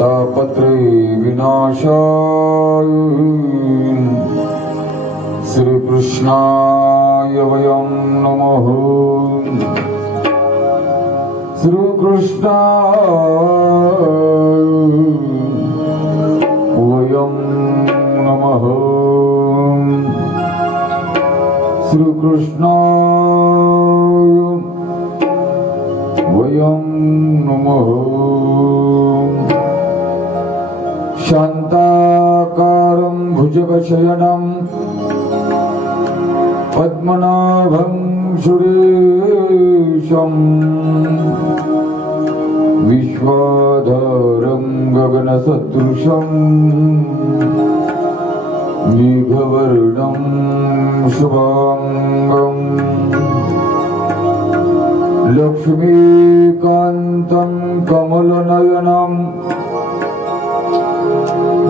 तापत्रे विनाशाय श्रीकृष्णाय वयं नमः। श्रीकृष्णाय वयं नमः। श्रीकृष्णाय वयं नमः। शान्ताकारं भुजगशयनं पद्मनाभं सुरेशं विश्वाधारं गगनसदृशं मेघवर्णं शुभांगं लक्ष्मीकान्तं कमलनयनं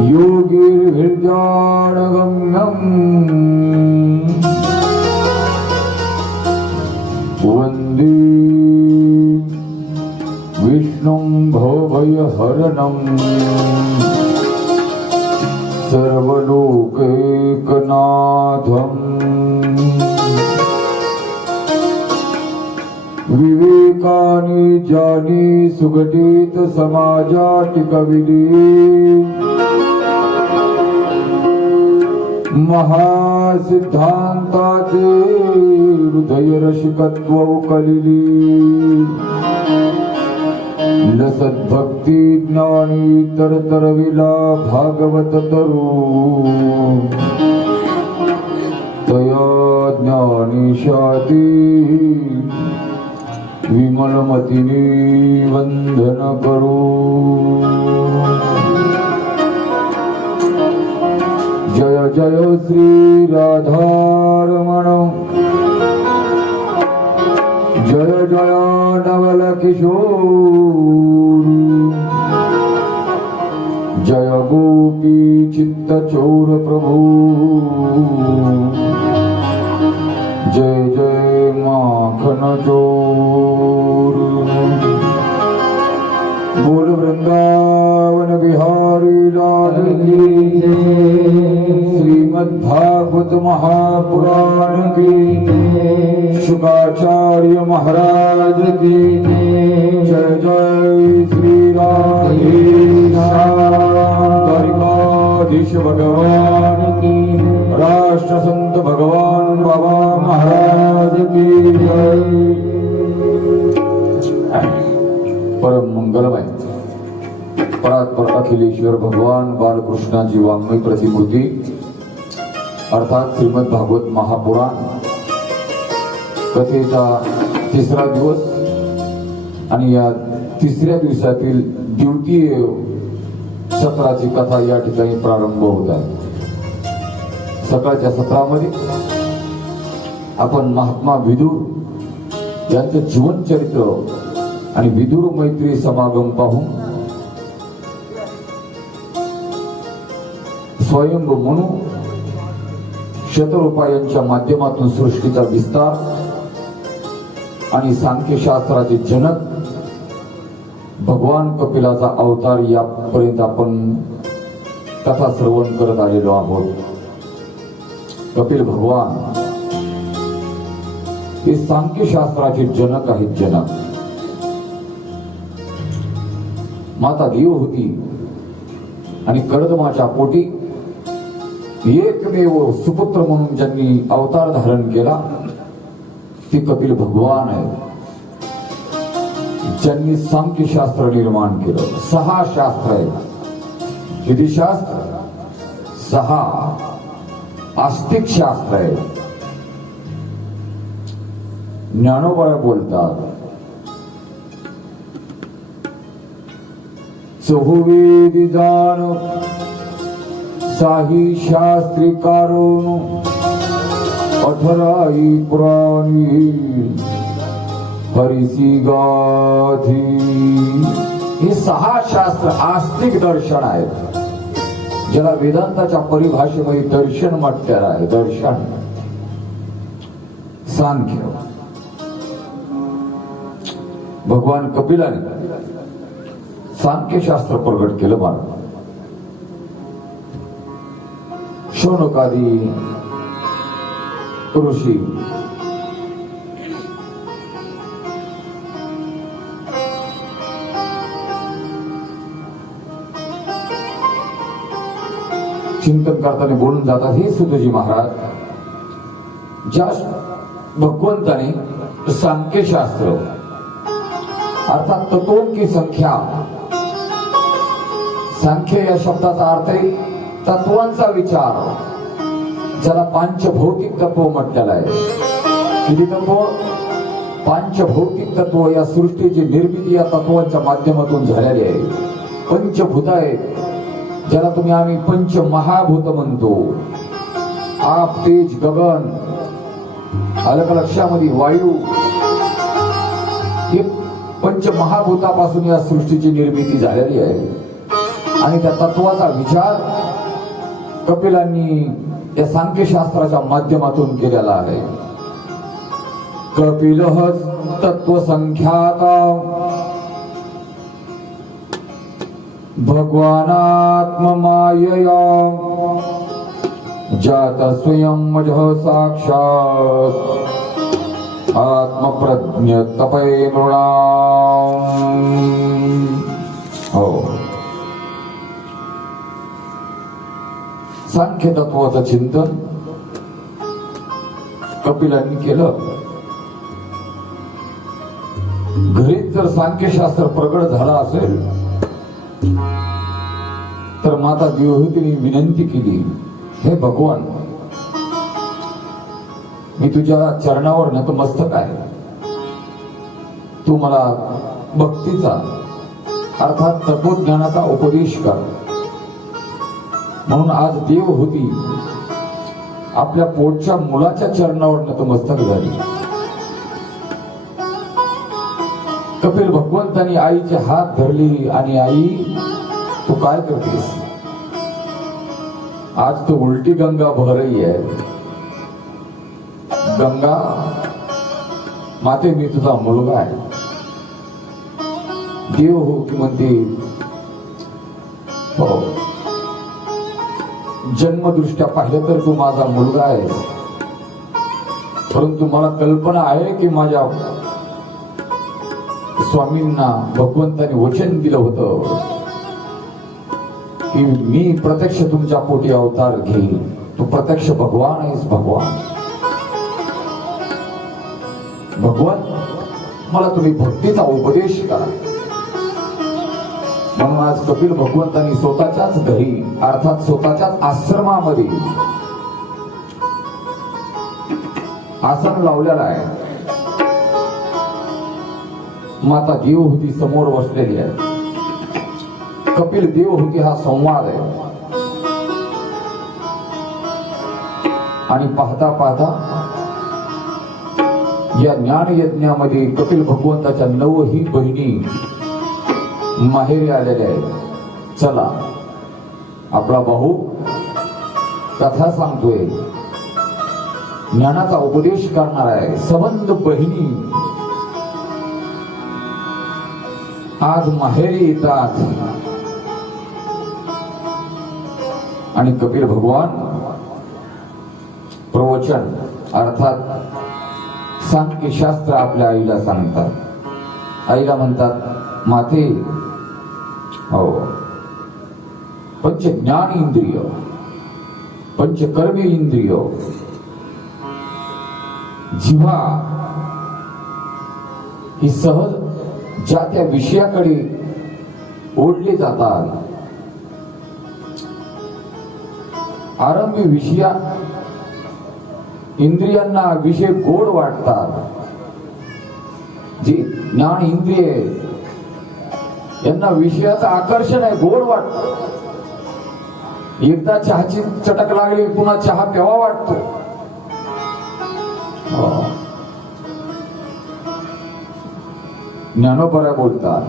योगिर्हृदयानगम्यं वन्दे विष्णुं भवभयहरणं सर्वलोकैकनाथं। विवेकानि जानी सुघटित समाजातिकविदे महासिद्धांताचे हृदयरसिकत्व कलिली लसद्भक्ती ज्ञानी तरतरविला भागवत तरु तया ज्ञानीशाती विमलमतिनी वंदन करू। जय जय श्री राधारमण जय जय नवल किशोर जय गोपी चित्त चोर प्रभु जय जय माखन चोर। बोल वृंदावन बिहारी लाल की श्रीमद्भागवत महापुराण की शुकाचार्य महाराज की जय जय श्री राधेश भगवान की राष्ट्र संत भगवान बाबा महाराज की जय। परम मंगलमय परात्पर अखिलेश्वर भगवान बालकृष्णाची वाङ्मय प्रतिमूर्ती अर्थात श्रीमद भागवत महापुराण कथेचा तिसरा दिवस आणि या तिसऱ्या दिवसातील द्वितीय सत्राची कथा या ठिकाणी प्रारंभ होत आहे। सकाळच्या सत्रामध्ये आपण महात्मा विदुर यांचं जीवन चरित्र आणि विदुर मैत्री समागम पाहून स्वयंभू मनु शतरूपायांच्या माध्यमातून सृष्टीचा विस्तार आणि सांख्यशास्त्राचे जनक भगवान कपिलाचा अवतार यापर्यंत आपण कथा श्रवण करत आलेलो आहोत। कपिल भगवान हे सांख्यशास्त्राचे जनक आहेत। जनक माता देव होती आणि कर्दमाच्या पोटी एकमेव सुपुत्र म्हणून ज्यांनी अवतार धारण केला ते कपिल भगवान आहे, ज्यांनी सांख्यशास्त्र निर्माण केलं। 6 शास्त्र आहेत। किती शास्त्र? 6 आस्तिक शास्त्र आहे। ज्ञानोबा बोलतात चहुवेदी जाण साही शास्त्री कारून 18 पुराणी हरिसी गाथी। हे 6 शास्त्र आस्तिक दर्शन आहेत, ज्याला वेदांताच्या परिभाषेमध्ये दर्शन म्हटलेलं आहे। दर्शन सांख्य भगवान कपिलाने सांख्यशास्त्र प्रगट केलं महाराज. शौनकादी ऋषी चिंतन करताना बोलून जातात, हे सुतजी महाराज, ज्या भगवंताने सांख्यशास्त्र अर्थात तत्वों की संख्या, सांख्य या शब्दाचा अर्थ आहे तत्वांचा विचार, ज्याला पंचभौतिक तत्व म्हटलेलं आहे. किती तत्व? पंचभौतिक तत्व. या सृष्टीची निर्मिती या तत्वांच्या माध्यमातून झालेली आहे. पंचभूत आहेत, ज्याला आम्ही पंचमहाभूत म्हणतो. आप, तेज, गगन, अलग लक्षामध्ये वायू, हे पंचमहाभूतापासून या सृष्टीची निर्मिती झालेली आहे. आणि त्या तत्वाचा विचार कपिलांनी या सांख्यशास्त्राच्या माध्यमातून केलेला आहे. कपिलः तत्वसंख्याता भगवानात्ममायया जात स्वयं मजः साक्षात् आत्मप्रज्ञ तपये नृणाम्. हो, सांख्य तत्वाचं चिंतन कपिलांनी केलं. घरीच जर सांख्यशास्त्र प्रगट झाला असेल तर माता देवहूतीने विनंती केली, हे भगवान, मी तुझ्या चरणावर नतमस्तक आहे. तू मला भक्तीचा अर्थात तत्वज्ञानाचा उपदेश कर. म्हणून आज देवहूती आपल्या पोटच्या मुलाच्या चरणावर नतमस्तक झाली. कपिल भगवंतांनी आईचे हात धरली आणि आई, तू काय करतेस? आज तो उलटी गंगा बह रही है. गंगा माते, मी तुझा मुलगा आहे. देव हो की म्हणते, हो, जन्मदृष्ट्या पाहिलं तर तू माझा मुलगा आहे. परंतु मला कल्पना आहे की माझ्या स्वामींना भगवंताने वचन दिलं होतं की मी प्रत्यक्ष तुमच्या पोटी अवतार घेईन. तू प्रत्यक्ष भगवान आहेस. भगवान भगवान मला तुम्ही भक्तीचा उपदेश करा. म्हणून आज कपिल भगवंतांनी स्वतःच्याच घरी अर्थात स्वतःच्याच आश्रमामध्ये आसन लावलेलं आहे. माता देवहूती समोर बसलेली आहे. कपिल देवहूती हा संवाद आहे. आणि पाहता पाहता या ज्ञान यज्ञामध्ये कपिल भगवंताच्या 9ही बहिणी माहेरी आलेल्या आहेत. चला, आपला भाऊ कथा सांगतोय, ज्ञानाचा उपदेश करणार आहे. संबंध बहिणी आज माहेरी येतात. आणि कपिल भगवान प्रवचन अर्थात सांख्यशास्त्र आपल्या आईला सांगतात. आईला म्हणतात, माते, हो, पंच ज्ञान इंद्रिय, पंच कर्मे इंद्रिय, जिव्हा ही सहज ज्या त्या विषयाकडे ओढले जातात. आरंभी विषया इंद्रियांना विषय गोड वाटतात. जी ज्ञान इंद्रिय यांना विषयाचं आकर्षण आहे, गोड वाटतं. एकदा चहाची चटक लागली, पुन्हा चहा प्यावा वाटतो. ज्ञानोबा बोलतात,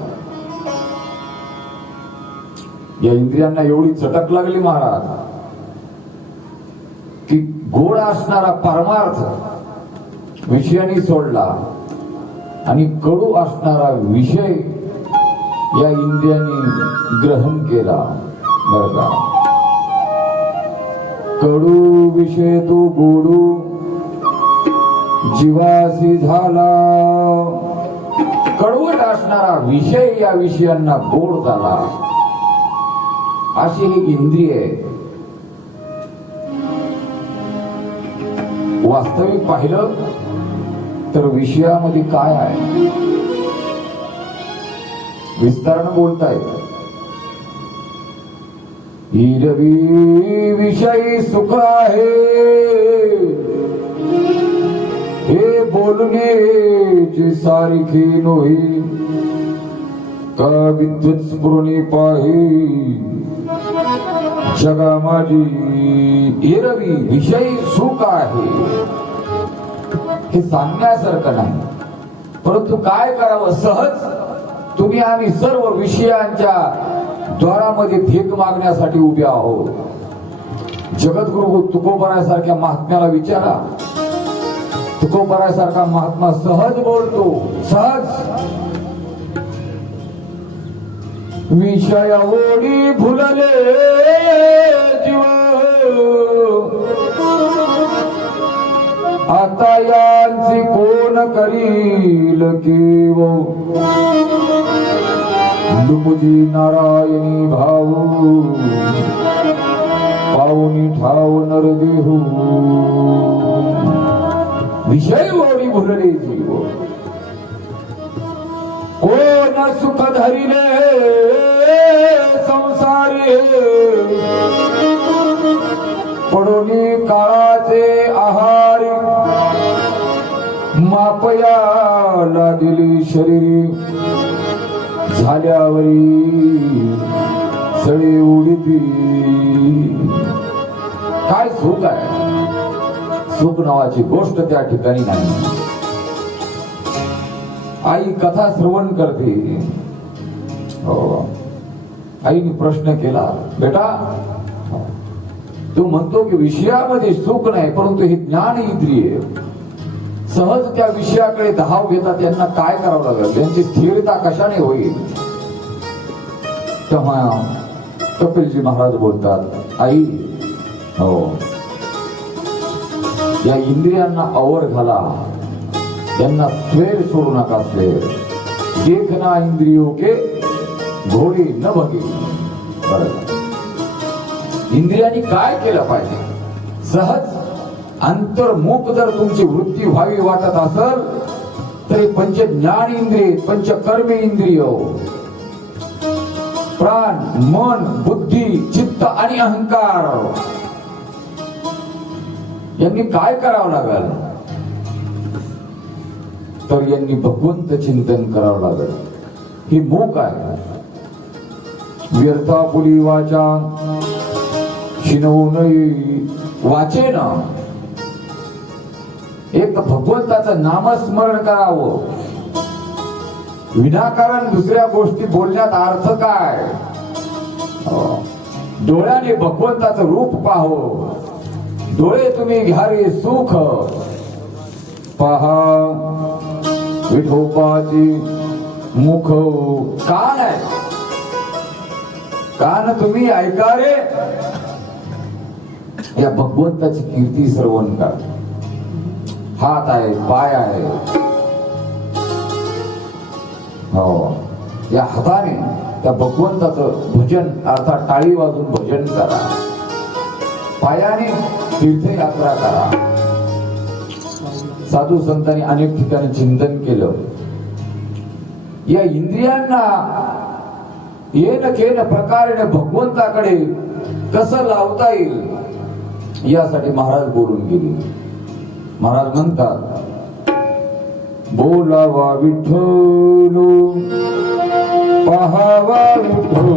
या इंद्रियांना एवढी चटक लागली महाराज की गोड असणारा परमार्थ विषयाने सोडला आणि कडू असणारा विषय या इंद्रियाने ग्रहण केला बर का. कडू विषय तो गोडू जीवासी झाला. कडवट असणारा विषय या विषयांना गोड झाला. अशी ही इंद्रिय आहे. वास्तविक पाहिलं तर विषयामध्ये काय आहे विस्तारानं बोलताय. हिरवी विषयी सुख आहे हे बोलणे सारखी नोही का विद्वत स्फुरणी पाही जगा माझी. हिरवी विषयी सुख आहे हे सांगण्यासारखं नाही, परंतु काय करावं. सहज तुम्ही आम्ही सर्व विषयांच्या द्वारामध्ये भीक मागण्यासाठी उभे आहोत. जगद्गुरु तुकोबरासारख्या महात्म्याला विचारा. तुकोबरासारखा महात्मा सहज बोलतो. सहज विषया ओढी भुलले जीव आता यांची कोण करील केव. दुमुजी नारायणी भाऊ पाहुनी ठाव नरदेहू. विषय ओढी भुलले जीव कोण सुख धरिले संसारी पडोनी काळाचे आहारी. मापयाला दिली शरीरी झाल्यावरी सळे उडीती. काय सुख आहे. सुख नावाची गोष्ट त्या ठिकाणी नाही. आई कथा श्रवण करते. हो, आईने प्रश्न केला बेटा तू म्हणतो की विषयामध्ये सुख नाही, परंतु हे ज्ञान इंद्रिय सहज त्या विषयाकडे धाव घेतात. त्यांना काय करावं लागेल. त्यांची स्थिरता कशाने होईल. तेव्हा कपिलजी महाराज बोलतात आई हो या इंद्रियांना आवर घाला. त्यांना स्वेर सोडू नका. स्वेर देखना इंद्रियों के घोडे न बघे. इंद्रियांनी काय केलं पाहिजे. सहज अंतर्मुख जर तुमची वृत्ती व्हावी वाटत असेल तरी पंच ज्ञान इंद्रिय पंच कर्म इंद्रिय प्राण मन बुद्धी चित्त आणि अहंकार यांनी काय करावं लागेल तर यांनी भगवंत चिंतन करावं लागेल. ही मूक आहे. व्यर्था पुली वाचा शिनवू नये वाचेन. एक भगवंताचं नामस्मरण करावं. विनाकारण दुसऱ्या गोष्टी बोलण्यात अर्थ काय. डोळ्याने भगवंताचं रूप पाहो. डोळे तुम्ही घ्या रे सुख पहा विठोबाची मुख. कान आहे. कान तुम्ही ऐका रे या भगवंताची कीर्ती श्रवण करा. हात आहे पाय आहे. हो या हाताने त्या भगवंताचं भजन अर्थात टाळी वाजून भजन करा. पायाने तीर्थयात्रा करा. साधू संतांनी अनेक ठिकाणी चिंतन केलं. या इंद्रियांना येन केन प्रकारे भगवंताकडे कसं लावता येईल यासाठी महाराज बोलून गेले. महाराज म्हणतात बोलावा विठ्ठल पहावा विठ्ठल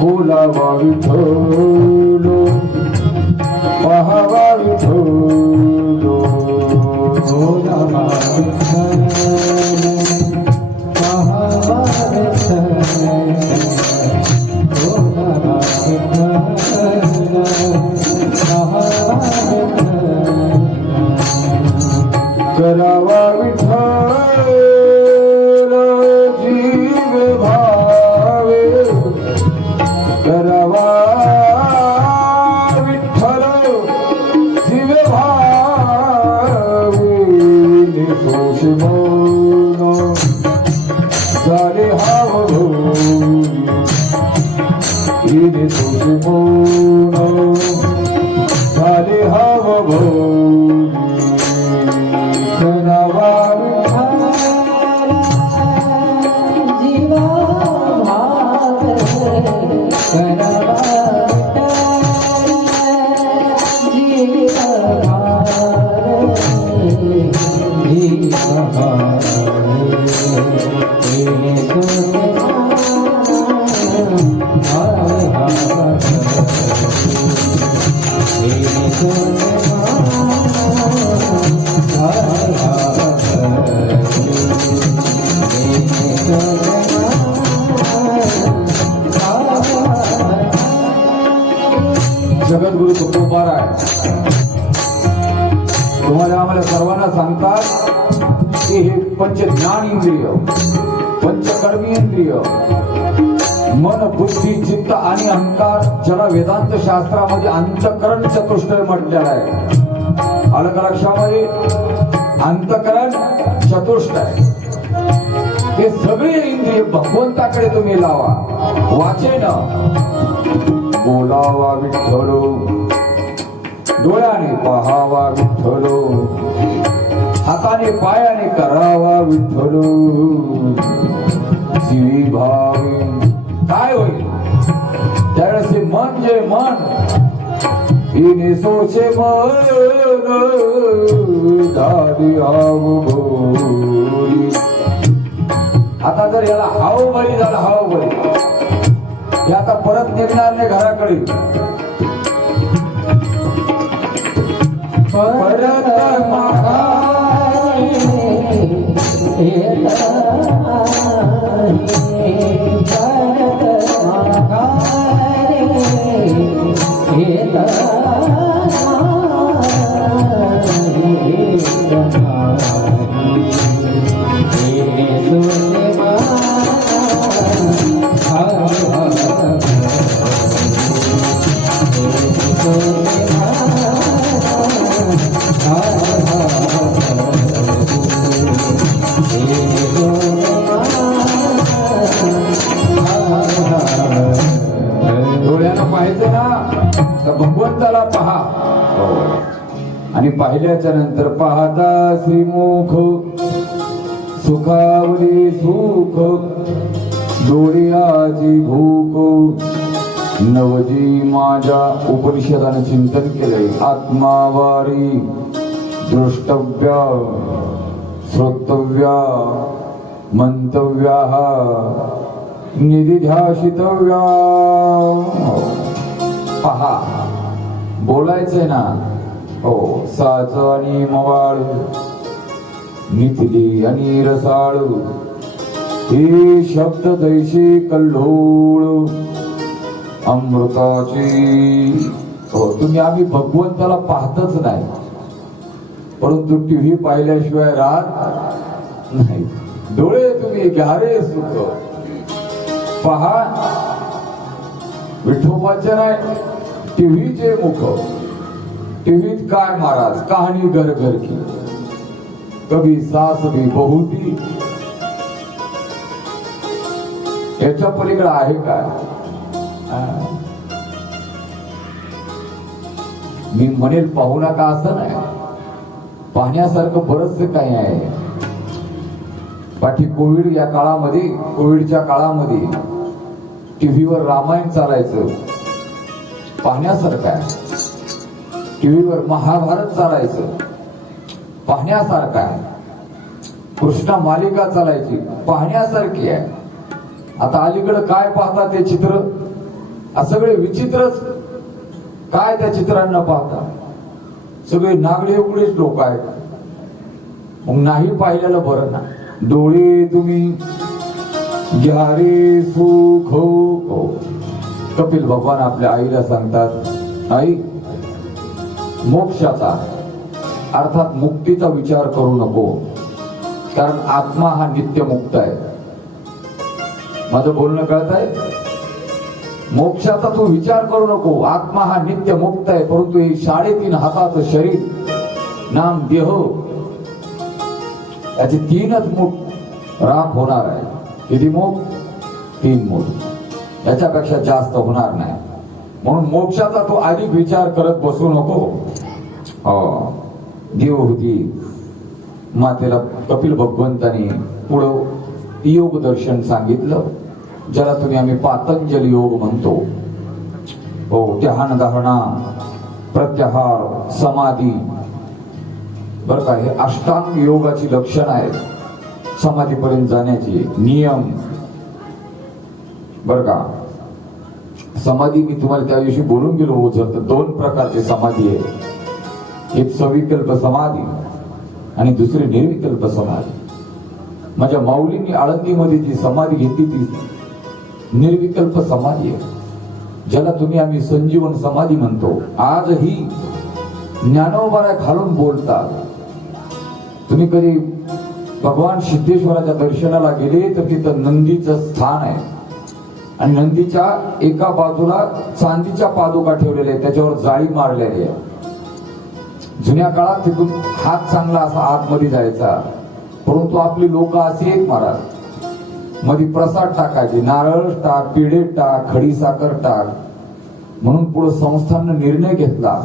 बोलावा विठ्ठल पहावा विठ्ठल बोलावा विठ्ठल पहावा करावा विठ्ठल इने तुझे मौन झाले हव भोगी कणावा जीवा भाव कणावा जीवा भाव जीवा भाव इने तुझे जगद्गुरु तुकोबार आहे. तुम्हाला आम्हाला सर्वांना सांगतात की हे पंच ज्ञान इंद्रिय, पंच कर्मेंद्रिय, मन, बुद्धी, चित्त आणि अहंकार, ज्याला वेदांत शास्त्रामध्ये अंतकरण चतुष्टय म्हटलेलं आहे. आलं का लक्षामध्ये? अंतकरण चतुष्टय हे सगळे इंद्रिय भगवंताकडे तुम्ही लावा. वाचेन बोलावा विठ्ठल, डोळ्याने पहावा विठ्ठल, हाताने पायाने करावा विठ्ठल, जीवी भावी काय होईल त्यावेळेस हे मन जे मन इने सोचे मन झाली हावभोरी. आता जर याला हावभरी झाला, हावभरी हे आता परत निघणार नाही घराकडे. परत डोळ्यानं पाहायचं ना तर भगवंताला पहा. आणि पाहिल्याच्या नंतर पाहता श्रीमुख सुखावली सुख, डोळ्याची भूक नवजी माझ्या. उपनिषदानं चिंतन केलंय. आत्मावारी दृष्टव्या श्रोतव्या मंतव्या निधिध्यासितव्या. पहा बोलायचंय ना. हो, साच आणि मवाळ, मिथिली आणि रसाळ, हे शब्द दैशी कल्लोळ अमृताची. हो, तुम्ही आम्ही भगवंताला पाहतच नाही, परंतु टीव्ही पाहिल्याशिवाय राहत नाही. डोळे तुम्ही घ्यारे सुख पहा. विठोबाचे नाही टीव्हीचे मुख. टीव्हीत काय महाराज कहाणी घर घर की, कभी सास भी बहू दी. याच्या पलीकडे आहे काय? मी म्हणेल पाहू नका असं नाही, पाहण्यासारखं बरचसे काही आहे. पाठी कोविड या काळामध्ये, कोविडच्या काळामध्ये टीव्हीवर रामायण चालायचं, पाहण्यासारखं आहे. टीव्हीवर महाभारत चालायचं, पाहण्यासारखं आहे. कृष्णा मालिका चालायची, पाहण्यासारखी आहे. आता अलीकडे काय पाहता ते चित्र, सगळे विचित्रच. काय त्या चित्रांना पाहता? सगळे नागडे उघडेच लोक आहेत. मग नाही पाहिलेलं बरं ना. डोळे तुम्ही घ्यारे सुख. हो, कपिल भगवान आपल्या आईला सांगतात, आई मोक्षाचा अर्थात मुक्तीचा विचार करू नको, कारण आत्मा हा नित्य मुक्त आहे. माझं बोलणं कळत आहे? मोक्षाचा तू विचार करू नको, आत्मा हा नित्य मुक्त आहे. परंतु हे 3.5 हाताचं शरीर, नाम देह, याचे 3च मुठ राख होणार आहे. किती मुख? 3 मूल याच्यापेक्षा जास्त होणार नाही. म्हणून मोक्षाचा तो अधिक विचार करत बसू नको. देवहूती मातेला कपिल भगवंतानी पुढं योग दर्शन सांगितलं, ज्याला तुम्ही आम्ही पातंजल योग म्हणतो. ध्यान धारणा प्रत्याहार समाधी बरं का, हे अष्टांग योगाची लक्षण आहेत समाधीपर्यंत जाण्याची नियम. बरं का, समाधी मी तुम्हाला त्या दिवशी बोलून गेलो होतो. 2 प्रकारची समाधी आहे, एक सविकल्प समाधी आणि दुसरी निर्विकल्प समाधी. माझ्या माऊलींनी आळंदीमध्ये जी समाधी घेतली ती निर्विकल्प समाधी आहे, ज्याला तुम्ही आम्ही संजीवन समाधी म्हणतो. आजही ज्ञानोबारा घालून बोलतात. तुम्ही कधी भगवान सिद्धेश्वराच्या दर्शनाला गेले तर तिथं नंदीचं स्थान आहे आणि नंदीच्या एका बाजूला चांदीच्या पादुका ठेवलेल्या आहेत, त्याच्यावर जाळी मारलेली आहे. जुन्या काळात तिथून हात चांगला असा आतमध्ये जायचा, परंतु आपली लोक असे एक महाराज मध्ये प्रसाद टाकायचे, नारळ टाक, पिढे टाक, खडी साखर टाक. म्हणून पुढे संस्थांनी निर्णय घेतला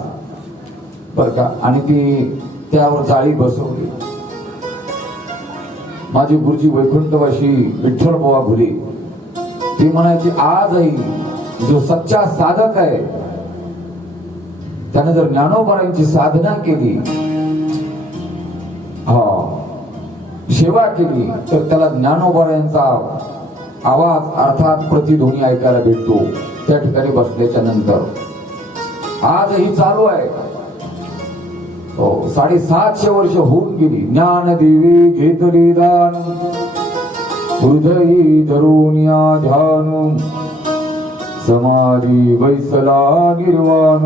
बर का, आणि ती त्यावर जाळी बसवली. माझे गुरुजी वैकुंठवासी विठ्ठल बुवा घुले ते म्हणायचे, आजही जो सच्चा साधक आहे त्याने जर ज्ञानोबारांची साधना केली, सेवा केली, तर त्याला ज्ञानोबारांचा आवाज अर्थात प्रतिध्वनी ऐकायला भेटतो त्या ठिकाणी बसल्याच्या नंतर. आजही चालू आहे. 750 वर्ष होऊन गेली. ज्ञानदेवी घेतली दान, हृदयी धरून या ध्यान, समाधी बैसला निर्वाण,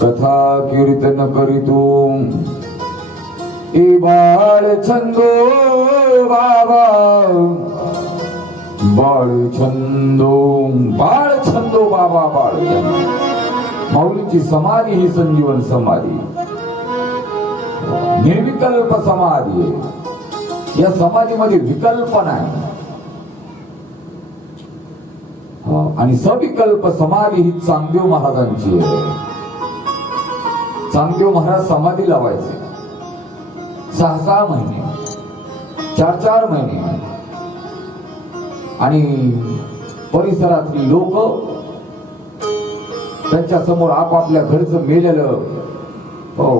कथा कीर्तन करीतो ए बाळ छंदो बाबा, बाळ छंदो बाबा, बाळ. माऊलीची समाधी ही संजीवन समाधी, निर्विकल्प समाधी आहे. या समाधीमध्ये विकल्प नाही आणि सविकल्प समाधी ही चांगदेव महाराजांची आहे. चांगदेव महाराज समाधी लावायचे 6-6 महिने, 4-4 महिने, आणि परिसरातली लोक त्यांच्या समोर आपापल्या घरचं मेलेलं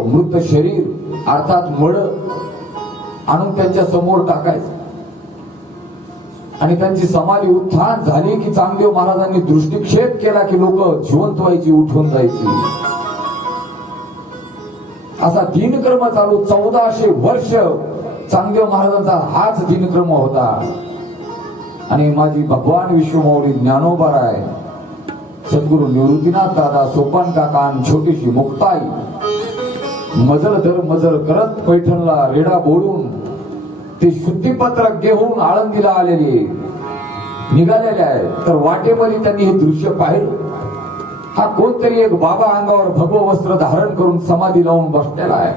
मृत शरीर अर्थात मळ आणून त्यांच्या समोर टाकायचं आणि त्यांची समाधी उत्थान झाली की चांगदेव महाराजांनी दृष्टिक्षेप केला की लोक जिवंत व्हायची, उठून जायची. असा दिनक्रम चालू 1400 वर्ष चांगदेव महाराजांचा हाच दिनक्रम होता. आणि माझी भगवान विश्वमौली ज्ञानोबाराय, सद्गुरु निवृत्तीनाथ दादा, सोपान काका आणि छोटीशी मुक्ताई मजल दर मजल करत पैठणला रेडा बोलून ते शुद्धीपत्रक घेऊन आळंदीला आलेले निघालेले आहे. तर वाटेमध्ये त्यांनी हे दृश्य पाहिलं. हा कोणतरी एक बाबा अंगावर भगव वस्त्र धारण करून समाधी लावून बसलेला आहे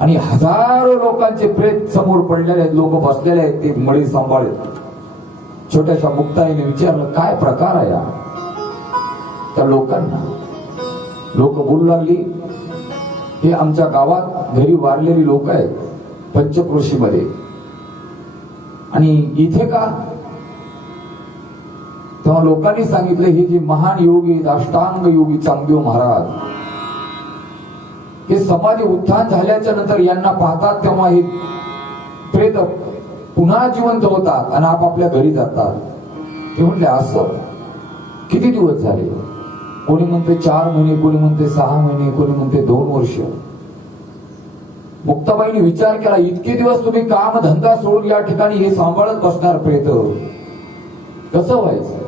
आणि हजारो लोकांचे प्रेत समोर पडलेले आहेत, लोक बसलेले आहेत ते मळी सांभाळत. छोट्याशा मुक्ताईने विचारलं, काय प्रकार आहे या? त्या लोकांना लोक बोलू लागली, हे आमच्या गावात घरी वारलेली लोक आहेत पंचक्रोशी मध्ये, आणि इथे का? तेव्हा लोकांनी सांगितलं, हे जे महान योगी अष्टांग योगी चांगदेव महाराज, हे समाधी उत्थान झाल्याच्या नंतर यांना पाहतात तेव्हा हे प्रेत पुन्हा जिवंत होतात आणि आपापल्या घरी जातात. ते म्हणले, असं किती दिवस झाले? कोणी म्हणते 4 महिने, कोणी म्हणते 6 महिने, कोणी म्हणते 2 वर्ष. मुक्ताबाईने विचार केला, इतके दिवस तुम्ही काम धंदा सोडून या ठिकाणी हे सांभाळत बसणार प्रेत, कसं व्हायचं?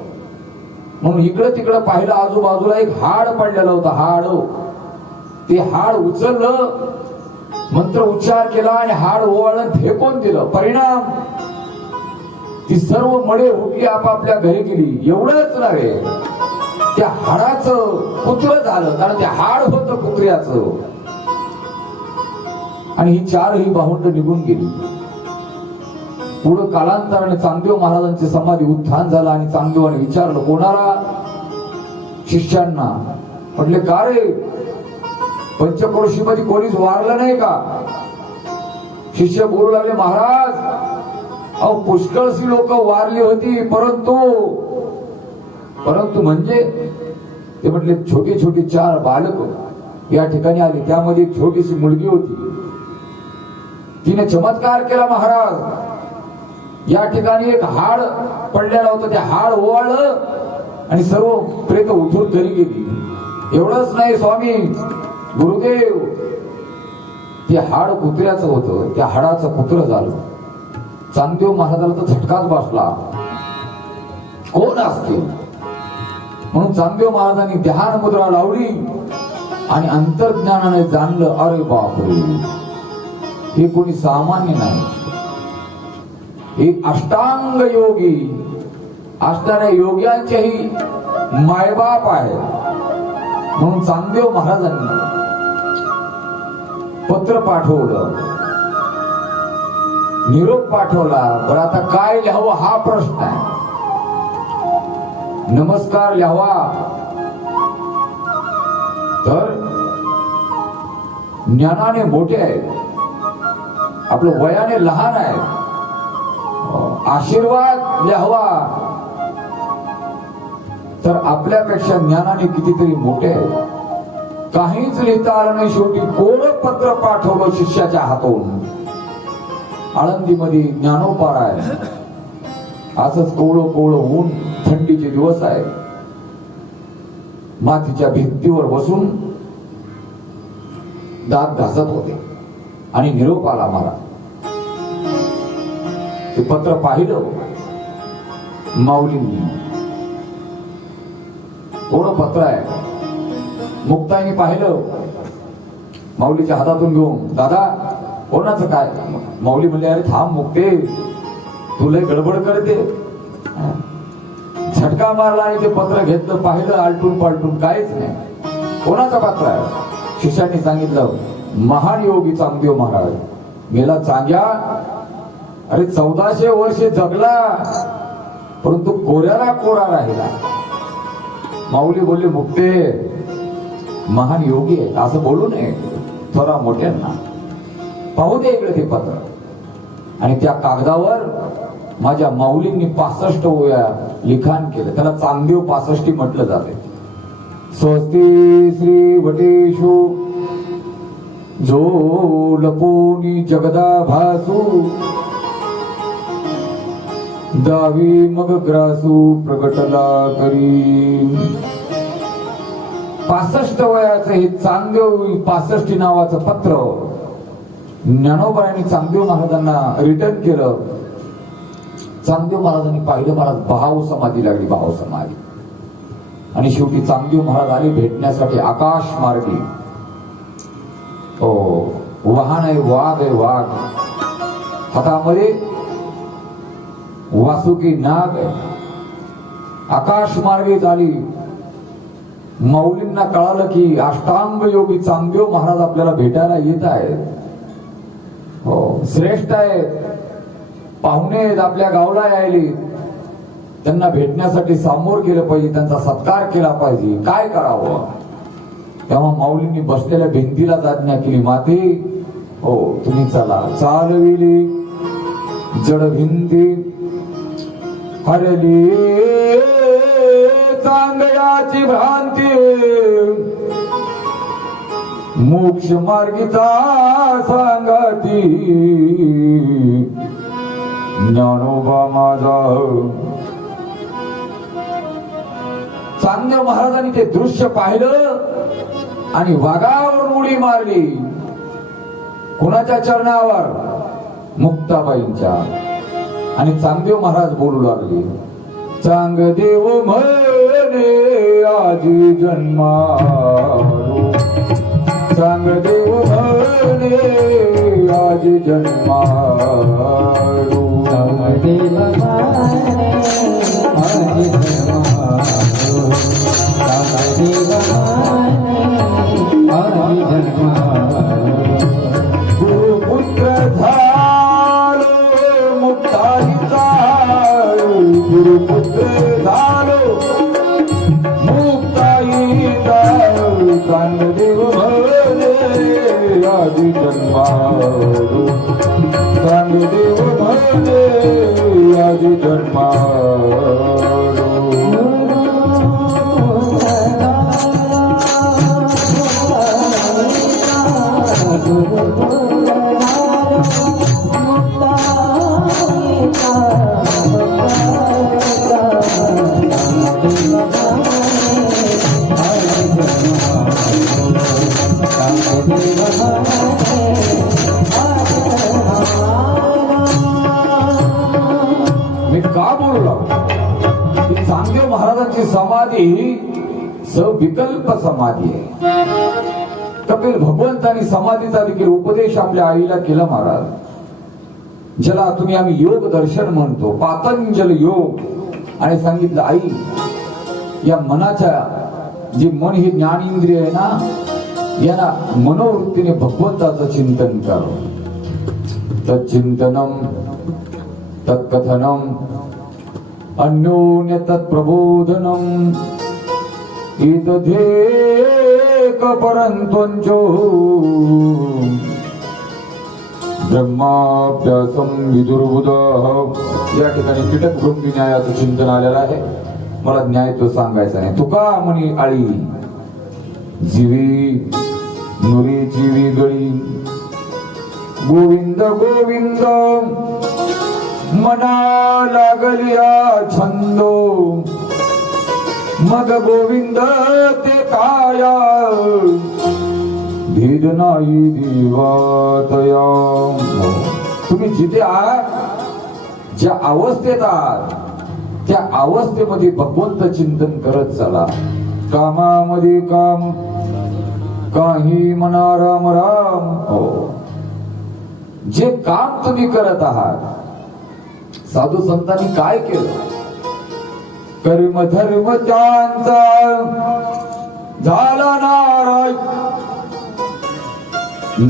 म्हणून इकडं तिकडं पाहिलं, आजूबाजूला एक हाड पडलेलं होतं. हाड, ते हाड उचललं, मंत्र उच्चार केला आणि हाड ओवाळून फेकून दिलं. परिणाम, ती सर्व मळे उठली, आपापल्या घरी गेली. एवढंच नव्हे, त्या हाडाचं कुत्र झालं, कारण ते हाड होतं कुत्र्याचं. आणि ही 4ही भावंड निघून गेली. पुढं कालांतराने चांगदेव महाराजांची समाधी उत्थान झालं आणि चांगदेवाने विचारलं कोणाला? शिष्यांना. म्हटले का रे, पंचक्रोशीमध्ये कोणीच वारलं नाही का? शिष्य बोलू लागले महाराज, अहो पुष्कळशी लोक वारली होती, परंतु म्हणजे ते म्हटले छोटी छोटी 4 बालक या ठिकाणी आली, त्यामध्ये एक छोटीशी मुलगी होती. तिने चमत्कार केला महाराज. या ठिकाणी एक हाड पडलेलं होतं, ते हाड ओवाळलं आणि सर्व प्रेत उठून घरी गेली. एवढंच नाही स्वामी गुरुदेव, ते हाड कुत्र्याचं होतं, त्या हाडाचं कुत्र झालं. चांगदेव महाराजाला तर झटकाच बसला, कोण असतील म्हणून चांगदेव महाराजांनी ध्यान मुद्रा लावली आणि अंतर्ज्ञानाने जाणलं, अरे बापरे, हे कोणी सामान्य नाही, हे अष्टांग योगी, असणाऱ्या योग्यांचेही मायबाप आहे. म्हणून चांगदेव महाराजांनी पत्र पाठवलं, निरोप पाठवला. बरं आता काय लिहावं हा प्रश्न आहे. नमस्कार लिहावा तर ज्ञानाने मोठे आहे, आपलं वयाने लहान आहे. आशीर्वाद लिहावा तर आपल्यापेक्षा ज्ञानाने कितीतरी मोठे आहे. काहीच लिहिता आलं नाही. शेवटी कोरं पत्र पाठवलं शिष्याच्या हातून. आळंदीमध्ये ज्ञानोपार आहे, असंच कोवळं कोवळं ऊन, थंडीचे दिवस आहे. मातीच्या भिंतीवर बसून दात घासत होते आणि निरोप आला मला. ते पत्र पाहिलं माऊलींनी, कोवळं पत्र आहे. मुक्ताईने पाहिलं, माऊलीच्या हातातून घेऊन, दादा कोणाचं काय? माऊली म्हणले, अरे थांब मुक्ते, तुला गडबड करते. झटका मारला आणि ते पत्र घेतलं, पाहिलं आलटून पालटून, काहीच नाही. कोणाचं पत्र आहे? शिष्यांनी सांगितलं, महान योगी चांगदेव महाराज मेला चांग्या. अरे 1400 वर्षे जगला, परंतु कोऱ्याला कोरा राहिला. माऊली बोलले, मुक्ते महान योगी आहे असं बोलू नये थोडा मोठ्यांना. पाहू दे इकडे ते पत्र. आणि त्या कागदावर माझ्या माऊलींनी 65 ओव्या लिखाण केलं. त्याला चांगदेव 65 म्हटलं जाते. स्वस्ती श्री वटेषु जो लपोनी जगदा भासू, दावी मग ग्रासू प्रगटला करी. 65 वयाचं हे चांगदेव 65 नावाचं पत्र ज्ञानोबांनी चांगदेव महाराजांना रिटर्न केलं. चांगदेव महाराजांनी पाहिलं, महाराज भाव समाधी लागली, भाव समाधी. आणि शेवटी चांगदेव महाराज आले भेटण्यासाठी आकाश मार्गी. वाहन आहे, वाघ आहे, वाघ हातामध्ये वासुकी नाग आहे. आकाश मार्गे झाली. माऊलींना कळालं की अष्टांग योगी चांगदेव महाराज आपल्याला भेटायला येत आहेत. हो, श्रेष्ठ आहेत, पाहुणे आहेत, आपल्या गावला यायले. त्यांना भेटण्यासाठी समोर केलं पाहिजे, त्यांचा सत्कार केला पाहिजे. काय करावं? तेव्हा माऊलींनी बसलेल्या भिंतीलाच आज्ञा केली, माते हो तुम्ही चला. चालविली जड भिंती हरली चांगयाची भ्रांती, मोक्ष मार्गीचा सांगती ज्ञानोबा माझा. चांगदेव महाराजांनी ते दृश्य पाहिलं आणि वाघावर उडी मारली. कुणाच्या चरणावर? मुक्ताबाईंच्या. आणि चांगदेव महाराज बोलू लागले, चांगदेव म्हणे आजी जन्मालो, चांगदेव म्हणे आजी जन्मालो, चांगदेव म्हणे आजी जन्मालो, चांगदेव म्हणे आजी जन्मालो. गुरुपुत्र झालो मुक्ता गुरुपुत्र झालो मुक्ताईचा कांडदेव भले आधी जन्मालो कांडदेव भले आधी जन्मालो मी का बोललो की चांगदेव महाराजांची समाधी सविकल्प समाधी आहे. कपिल भगवंतांनी समाधीचा देखील उपदेश आपल्या आईला केला महाराज, ज्याला तुम्ही आम्ही योग दर्शन म्हणतो, पातंजल योग. आणि सांगितलं आई या मनाच्या जे मन हे ज्ञानेंद्रिय आहे ना, याला मनोवृत्तीने भगवंताचं चिंतन कर. तच्चिंतनम तत्कथनम अन्योन्य तत्प्रबोधनम इदधेक परंतुंचो ब्रह्माभ्यासम विदुर्बुधः. या ठिकाणी कीटक भृंगी न्यायाचं चिंतन आलेलं आहे. मला न्याय तो सांगायचा नाही. तुका म्हणी आळी जीवी नुरीची वेगळी गोविंद गोविंद मना लागलिया छंदो मग गोविंद ते काया भेद नाही देवातया. तुम्ही जिथे आहात, ज्या अवस्थेत आहात, त्या अवस्थेमध्ये भगवंत चिंतन करत चला. कामामध्ये काम काही म्हणा राम राम. हो, जे काम तुम्ही करत आहात, साधू संतांनी काय केलं? कर्म धर्म त्यांचा झाला नारायण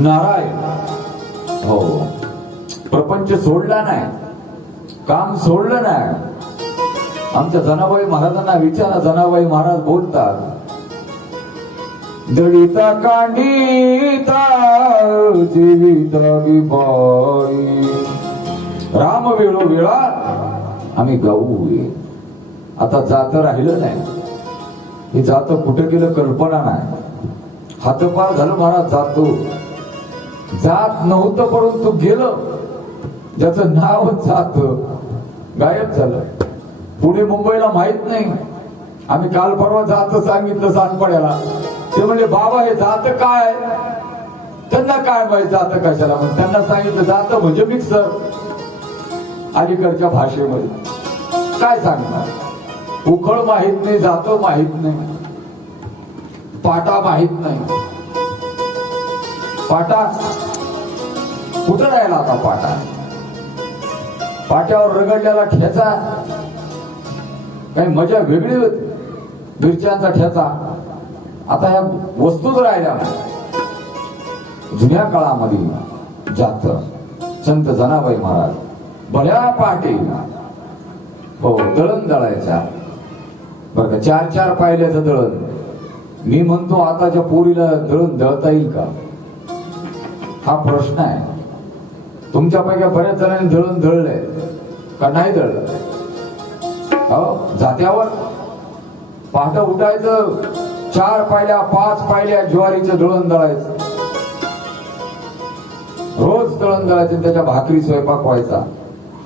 नारायण. हो, प्रपंच सोडला नाही, काम सोडलं नाही. आमच्या जनाबाई महाराजांना विचारा, जनाबाई महाराज बोलतात, दळिता कांडिता जीविता विबाई. राम वेळोवेळा आम्ही गाऊ. आता जात राहिलं नाही. हे जात कुठे गेलं कल्पना नाही. हातपार झालं महाराज जातो. जात नव्हतं परंतु गेलं. ज्याचं नाव जात गायब झालं. पुणे मुंबईला माहित नाही. आम्ही काल परवा जात सांगितलं सानपाड्याला. ते म्हणजे बाबा हे जात काय? त्यांना काय माहित जात कशाला? मग त्यांना सांगितलं जात म्हणजे मिक्सर. अलीकडच्या भाषेमध्ये काय सांगणार? उखळ माहित नाही, जात माहित नाही, पाटा माहित नाही. पाटा कुठं राहिला आता? पाटा पाट्यावर रगडलेला ठेचा काही मजा वेगळी होती. मिरच्यांचा ठेचा. आता ह्या वस्तूच राहिल्या नाही. जुन्या काळामध्ये जात संत जनाबाई महाराज भल्या पहाटे हो दळण दळायच्या बरं का. 4-4 पायल्याचं दळण. मी म्हणतो आताच्या पोरीला दळण दळता येईल का? हा प्रश्न आहे. तुमच्यापैकी बऱ्याच जणांनी दळण दळलंय का नाही दळलं? हो, जात्यावर पहाटे उठायचं, 4 पायल्या 5 पायल्या ज्वारीचं दळण दळायचं. रोज दळण दळायचं, त्याच्या भाकरी स्वयंपाक व्हायचा.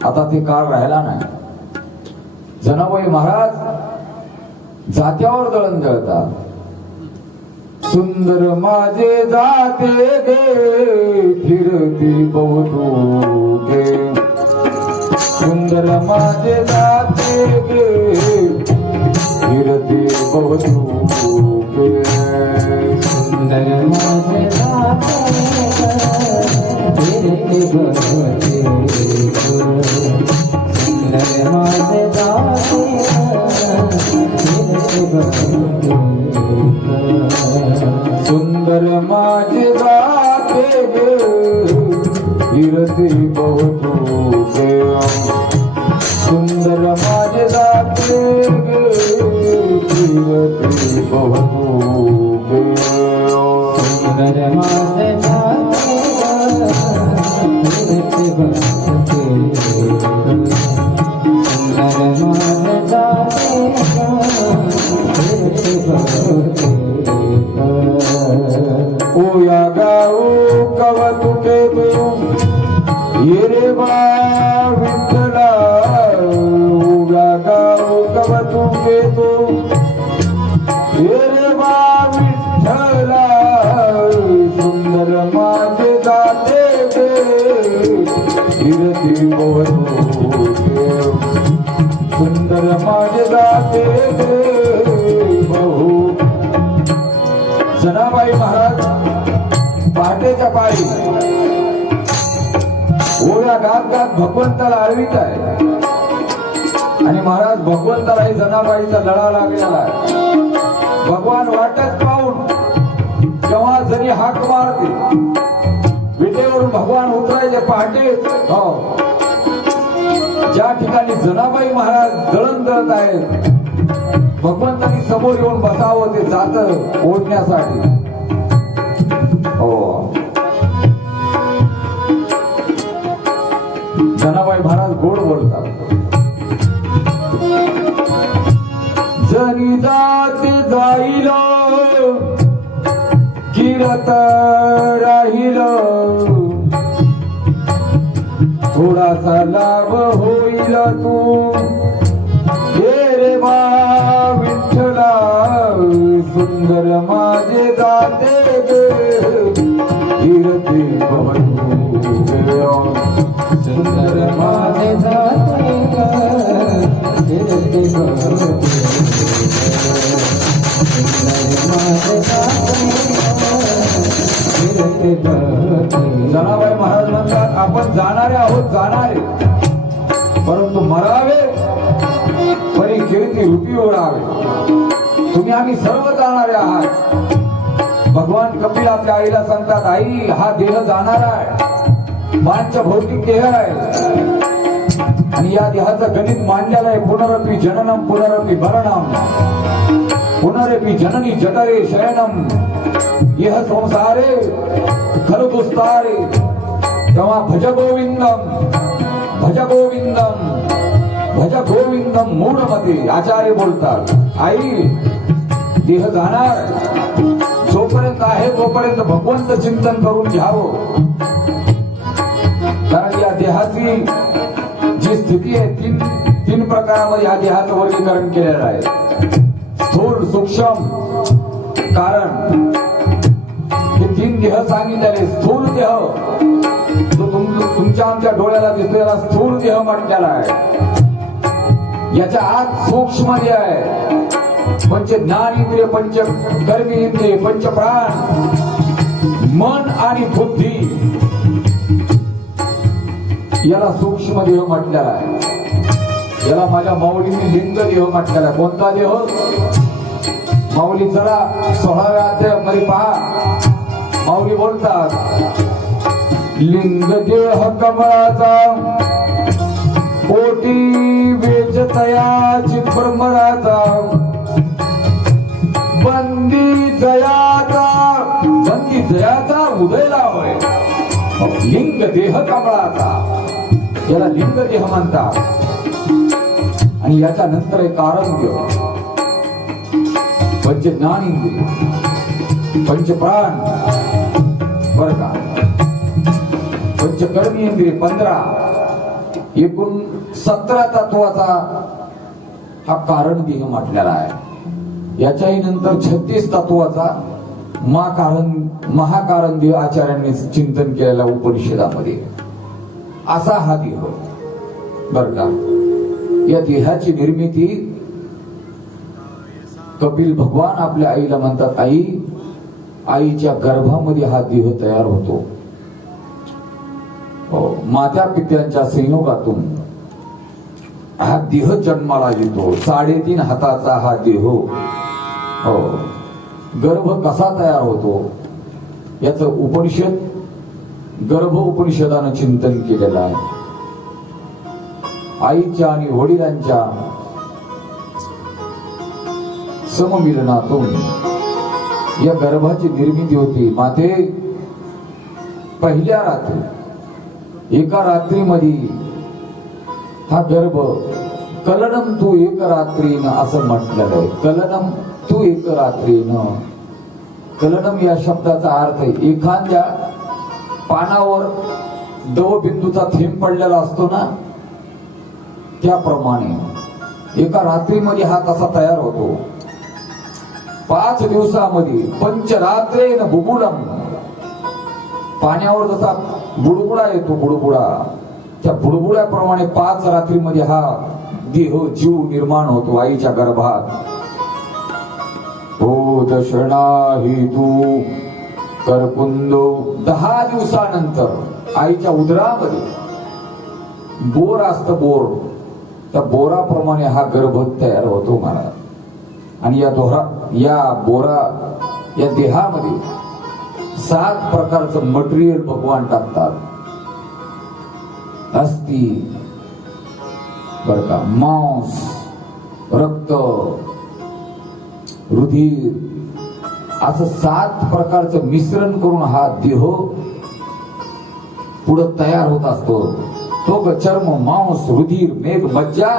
आता ते काळ राहिला नाही. जनाबाई महाराज जात्यावर दळण दळतात. सुंदर माझे जाते गे फिरती बहुतूके. सुंदर माझे जाते गे फिरती बहुतूके. सुंदर माझे जाते फिरती बहुतूके. सुंदर माझे जाते फिरती बहुतूके. सुंदर माझे जाते गे फिरती बहुतूके. सुंदर माझे जीवते भवतु मे। सुंदर माझे दाते फिरते बसते सुंदर माझे दाते फिरते बसते ओ या गाऊ कवतुके तू ये रे बा विठ्ठला। ओ या गाऊ कवतुके तू ये रे बा विठ्ठला। सुंदर माझे दाते गे फिरती भवतु मे। सुंदर माझे दाते गे बहु। जनाबाई महाराज पहाटेच्या पाळी ओढ्या गात गात भगवंताला आळवीत आहे आणि महाराज भगवंताला ही जनाबाईचा लढा लागलेला आहे। भगवान वाटच पाहून जेव्हा जरी हाक मारते विटेवरून भगवान उतरायचे पहाटे। हो, ज्या ठिकाणी जनाबाई महाराज दळण दळत आहेत भगवंतांनी समोर येऊन बसावं ते जात ओढण्यासाठी। हो, जनाबाई महाराज गोड बोलतात। जनी जाते जाईल किरत राहील थोडासा लाभ होईल तू हे रे बा विठ्ठला। सुंदर माझे दाते गे फिरते भवतु मे। सुंदर माझे दाते फिरते बसते सुंदर माझे दाते फिरते बसते। जनाबाई महाराज म्हणतात आपण जाणारे आहोत जाणारे परंतु मरावे परी कीर्ती रूपी ओढावे। तुम्ही आम्ही सर्व जाणारे आहात। भगवान कपिल आपल्या आईला सांगतात आई हा देह जाणारा आहे मानच्या भौतिक देह आहे आणि या देहाचं गणित मांडलेलं आहे पुनरपि जननम पुनरपि मरणम पुनरपि जननी जठरे शयनम यह संसारे खलु दुस्तारे। तेव्हा भज गोविंदम भज गोविंदम भज गोविंदम मूढमते आचार्य बोलतात आई देह जाणार जोपर्यंत आहे तोपर्यंत भगवंत चिंतन करून घ्यावं। कारण या देहाची जी स्थिती आहे तीन प्रकारामध्ये या देहाचं वर्गीकरण केलेलं आहे। स्थूल सूक्ष्म कारण हे तीन देह सांगितलेले। स्थूल देह जो तुमच्या आमच्या डोळ्याला दिसतो याला स्थूल देह म्हटलेला आहे। याच्या आत सूक्ष्म देह आहे पंच ज्ञानेंद्रिय पंच कर्मेंद्रिय पंच प्राण मन आणि बुद्धी याला सूक्ष्म देह म्हटलेला आहे। याला माझ्या माऊलींनी लिंग देह म्हटलेला आहे। कोणता देह माऊली जरा 16व्या अध्यायामध्ये पहा माऊली बोलतात लिंग देह कमळाचा कोटी वेचतयाची ब्रह्मराचा बंदी जयाचा उदय लावय। लिंग देह कमळाचा याला लिंग देह म्हणतात। आणि याच्या नंतर एक आरोग्य पंच ज्ञानेंद्रिय पंच प्राण बर का पंच कर्मेंद्रिय 15 एकूण 17 तत्वाचा हा कारण देह म्हटलेला आहे। याच्याही नंतर 36 तत्वाचा महाकारण देह आचार्यांनी चिंतन केलेला उपनिषदामध्ये असा हा देह बर का। या देहाची निर्मिती कपिल भगवान आपल्या आईला म्हणतात आई आईच्या गर्भामध्ये हा देह तयार होतो। माता पित्यांच्या संयोगातून हा देह जन्माला येतो। 3.5 हाताचा हा देह गर्भ कसा तयार होतो याचं उपनिषद गर्भ उपनिषदानं चिंतन केलेलं आहे। आईच्या आणि वडिलांच्या सममिलनातून या गर्भाची निर्मिती होती. माते पहिल्या रात्री एका रात्रीमध्ये हा गर्भ कलनम तू एक रात्रीनं असं म्हटलेलं आहे. कलनम तू एक रात्रीनं. कलनम या शब्दाचा अर्थ आहे एखाद्या पानावर दवबिंदूचा थेंब पडलेला असतो ना, त्याप्रमाणे एका रात्रीमध्ये हा तसा तयार होतो. 5 दिवसामध्ये पंचरात्रेन बुबुलम, पाण्यावर जसा बुडबुडा येतो बुडबुडा, त्या बुडबुड्याप्रमाणे 5 रात्रीमध्ये हा देह जीव निर्माण होतो आईच्या गर्भात. हो दशणा ही तू करकुंदो. 10 दिवसानंतर आईच्या उदरामध्ये बोर असतं, बोर, त्या बोराप्रमाणे हा गर्भ तयार होतो महाराज. आणि या बोरा या देहामध्ये 7 प्रकारचं मटेरियल भगवान टाकतात. अस्थि बर का, मांस, रक्त, रुधिर, असं 7 प्रकारचं मिश्रण करून हा देह पुढे तयार होत असतो. तो ग चर्म, मांस, रुधिर, मेघ, मज्जा,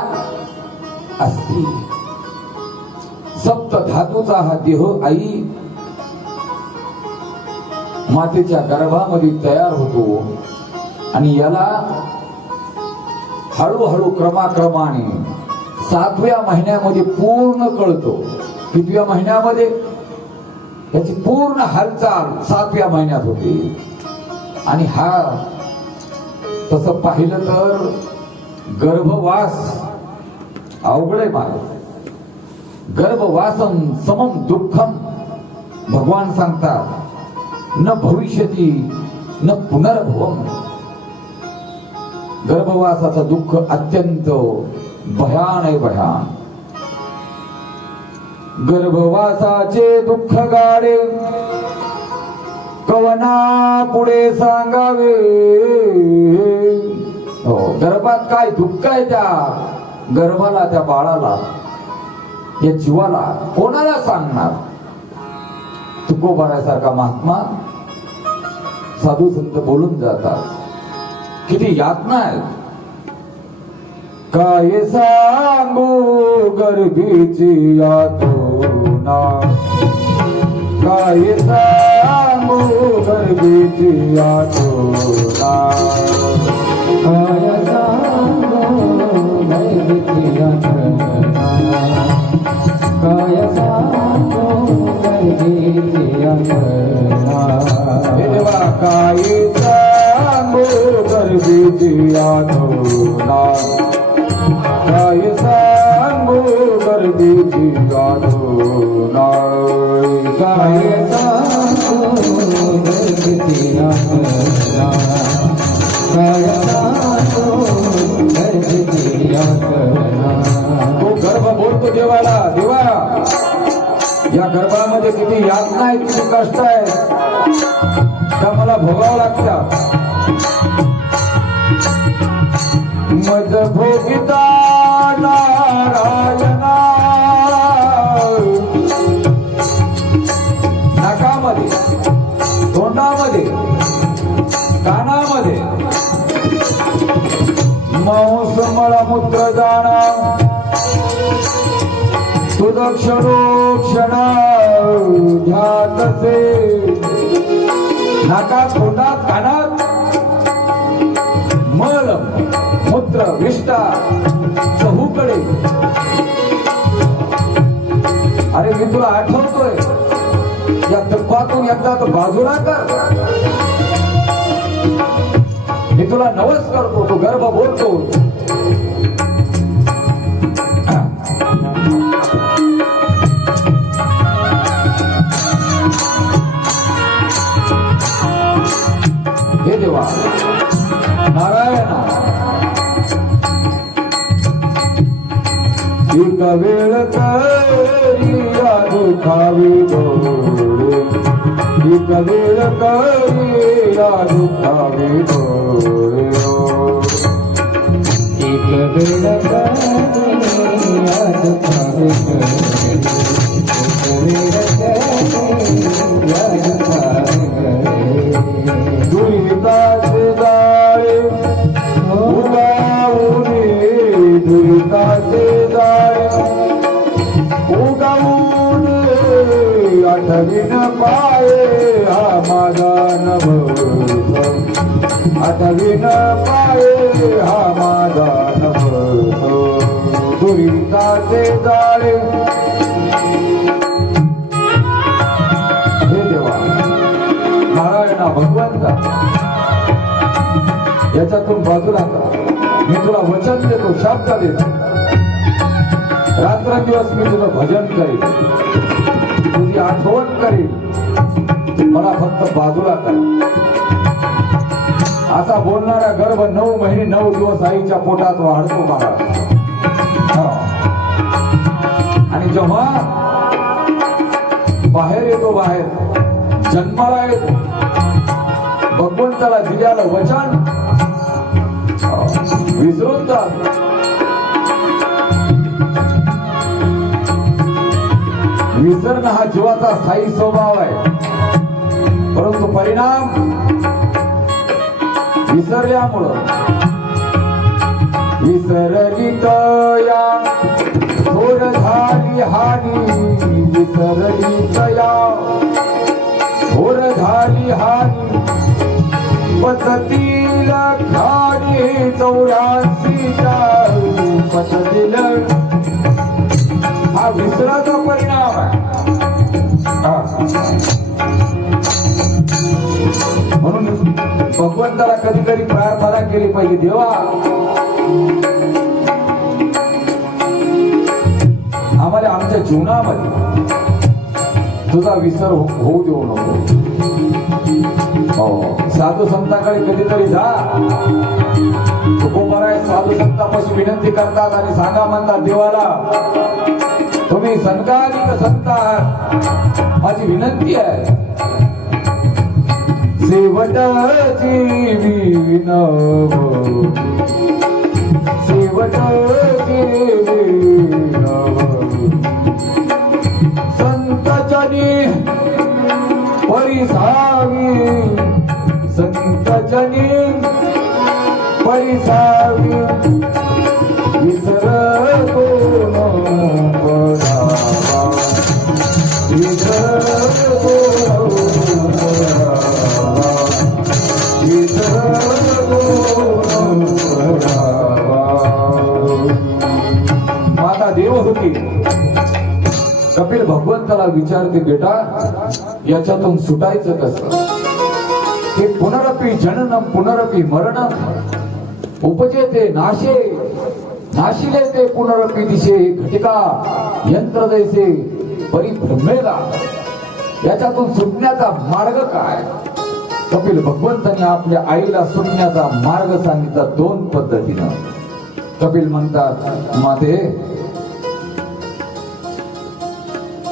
अस्थि, सप्त धातूचा हा देह आई मातेच्या गर्भामध्ये तयार होतो. आणि याला हळूहळू क्रमाक्रमाने 7व्या महिन्यामध्ये पूर्ण कळतो. कितव्या महिन्यामध्ये? त्याची पूर्ण हालचाल 7व्या महिन्यात होते. आणि हा तसं पाहिलं तर गर्भवास अवघड आहे मला. गर्भवासम समम दुःखम, भगवान सांगतात, न भविष्यती न पुनर्भवम. गर्भवासाचं दुःख अत्यंत भयान आहे, भयान. गर्भवासाचे दुःख गाडे कवना पुढे सांगावे. हो, गर्भात काय दुःख आहे त्या गर्भाला, त्या बाळाला, या जीवाला कोणाला सांगणार? तुकोबारासारखा महात्मा, साधू संत बोलून जातात. किती यातना आहेत. काय सांगू गर्भीची यातना, काय सांगू गर्भीची यातना, काय सांगू गर्भीची यातना, काय सांगू गर्भीची यातना. हे देवा, काय सांगू गर्भीची यातना, काय सांगू गर्भीची यातना, काय सांगू गर्भीची यातना, काय सांगू गर्भीची यातना. तो गर्भ बोलतो देवाला, देवा या गर्भामध्ये किती यातना आहे, किती कष्ट आहे, का मला भोगावं लागतं. मज भोगिता नारायणा. नाकामध्ये, तोंडामध्ये, कानामध्ये मांस मळमूत्र जाणा. तुझ क्षणोक्षण ध्यातसे. नाकात, तोंडात, कानात मल मूत्र विष्ठा चहूकडे. अरे मी तुला आठवतोय, या तत्वातून एकदा तर बाजूला कर. मी तुला नवस करतो. तो गर्भ बोलतो. हे देवा नारायणा, एक वेळ करी दुखावी डोळे, एक वेळ करी दुखावी डोळे. एक वेळ दुखावी डोळे, दुरिताचे जाळे उगावूने दुरिताचे जाळे उगावूने आठवीन पाये हा माझा नभस आठवीन पाये हा माझा नभस दुरिताचे जाळे हे देवा नारायणा भगवंता याच्यातून बाजूला का मी तुला वचन देतो शाब्द देतो रात्रंदिवस मी तुझं भजन करेन तुझी आठवण करेन मला फक्त बाजूला कर असा बोलणारा गर्भ 9 महिने 9 दिवस आईच्या पोटात वाढतो मला आणि जेव्हा बाहेर येतो बाहेर जन्माला येतो भगवंताला दिलेलं वचन विसरून जात विसरणं हा जीवाचा स्थायी स्वभाव आहे परंतु परिणाम विसरल्यामुळं विसरली तया थोर झाली हानी विसरली तया थोर झाली हानी पचतील खाणी 84च्या पचतील हा विसराचा परिणाम आहे म्हणून भगवंताला कधीतरी प्रार्थना केली पाहिजे देवा आम्हाला आमच्या जीवनामध्ये तुझा विसर होऊ देऊ नको साधू संतांकडे कधीतरी जा तुकोबाराय साधू संतांपाशी विनंती करतात आणि सांगा म्हणतात देवाला तुम्ही संताधिक संत आहात माझी विनंती आहे शेवटाची विनव शेवटाची विनव संतजनी परिसावी संतजनी परिसावी विसरतो न पडावा विसरतो न पडावा विसरतो न पडावा माता देव होती कपिल भगवंताला विचारते बेटा याच्यातून सुटायचं कसं हे पुनरपी जननम पुनरपी मरणम उपजेते नाशे नाशिले ते पुनरपी दिशे घटिका यंत्र दैसे परिभ्रमेला याच्यातून सुटण्याचा मार्ग काय कपिल भगवंतांनी आपल्या आईला सुटण्याचा मार्ग सांगितला 2 पद्धतीनं कपिल म्हणतात माते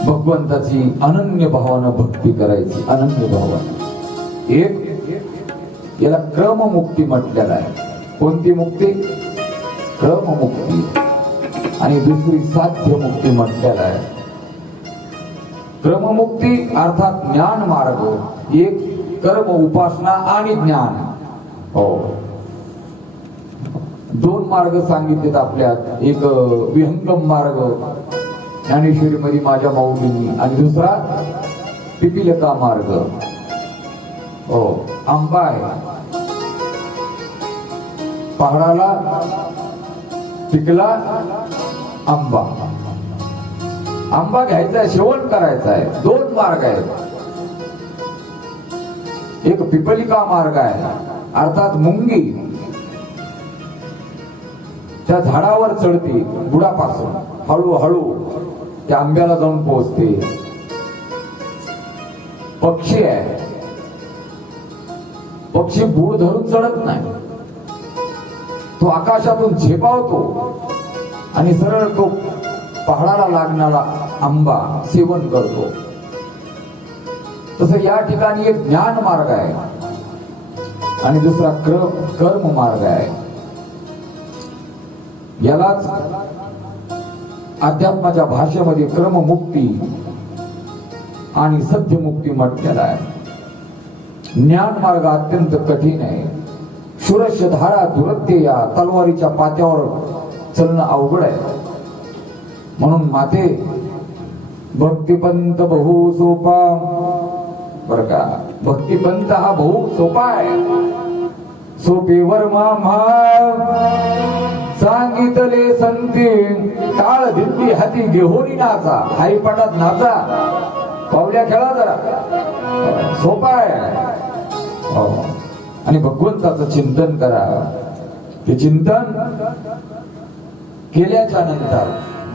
भगवंताची अनन्य भावानं भक्ती करायची अनन्य भावानं एक याला क्रममुक्ती म्हटलेला आहे कोणती मुक्ती क्रममुक्ती आणि दुसरी साध्य मुक्ती म्हटलेला आहे क्रममुक्ती अर्थात ज्ञान मार्ग एक कर्म उपासना आणि ज्ञान हो 2 मार्ग सांगितलेत आपल्यात एक विहंगम मार्ग ज्ञानेश्वरी मध्ये माझ्या माऊलींनी आणि दुसरा पिपिलका मार्ग हो आंबा आहे पहाडाला पिकला आंबा आंबा घ्यायचा आहे सेवन करायचा आहे 2 मार्ग आहेत एक पिपलिका मार्ग आहे अर्थात मुंगी त्या झाडावर चढते बुडापासून हळूहळू त्या आंब्याला जाऊन पोहोचते पक्षी आहे पक्षी बूड धरून चढत नाही तो आकाशातून झेपावतो आणि सरळ तो पहाडाला लागणारा आंबा सेवन करतो तसं या ठिकाणी एक ज्ञान मार्ग आहे आणि दुसरा कर्म मार्ग आहे यालाच अध्यात्माच्या भाषेमध्ये क्रममुक्ती आणि सत्यमुक्ती म्हटलेला आहे. ज्ञान मार्ग अत्यंत कठीण आहे. शूरश धारा दुरत्य या तलवारीच्या पात्यावर चलणं अवघड आहे. म्हणून माते भक्तिपंत बहु सोपा, बर का, भक्तिपंत हा बहु सोपा आहे. सोपेवर माम्हा सांगितले संती, टाळ भिंती हाती घेऊन नाचा, हरिपाठात नाचा, पावल्या खेळा जरा, सोपा आहे. हो. आणि भगवंताचं चिंतन करा. ते चिंतन केल्याच्या नंतर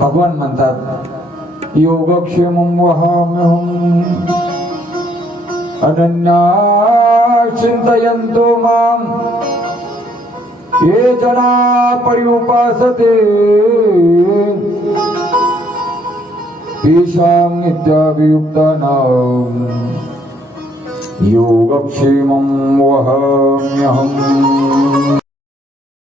भगवान म्हणतात योगक्षेमं वहाम्यहम् अनन्या चिंतयन्तो माम ये जना पर्युपासते तेषां नित्याभियुक्तानां योगक्षेमं वहाम्यहम्.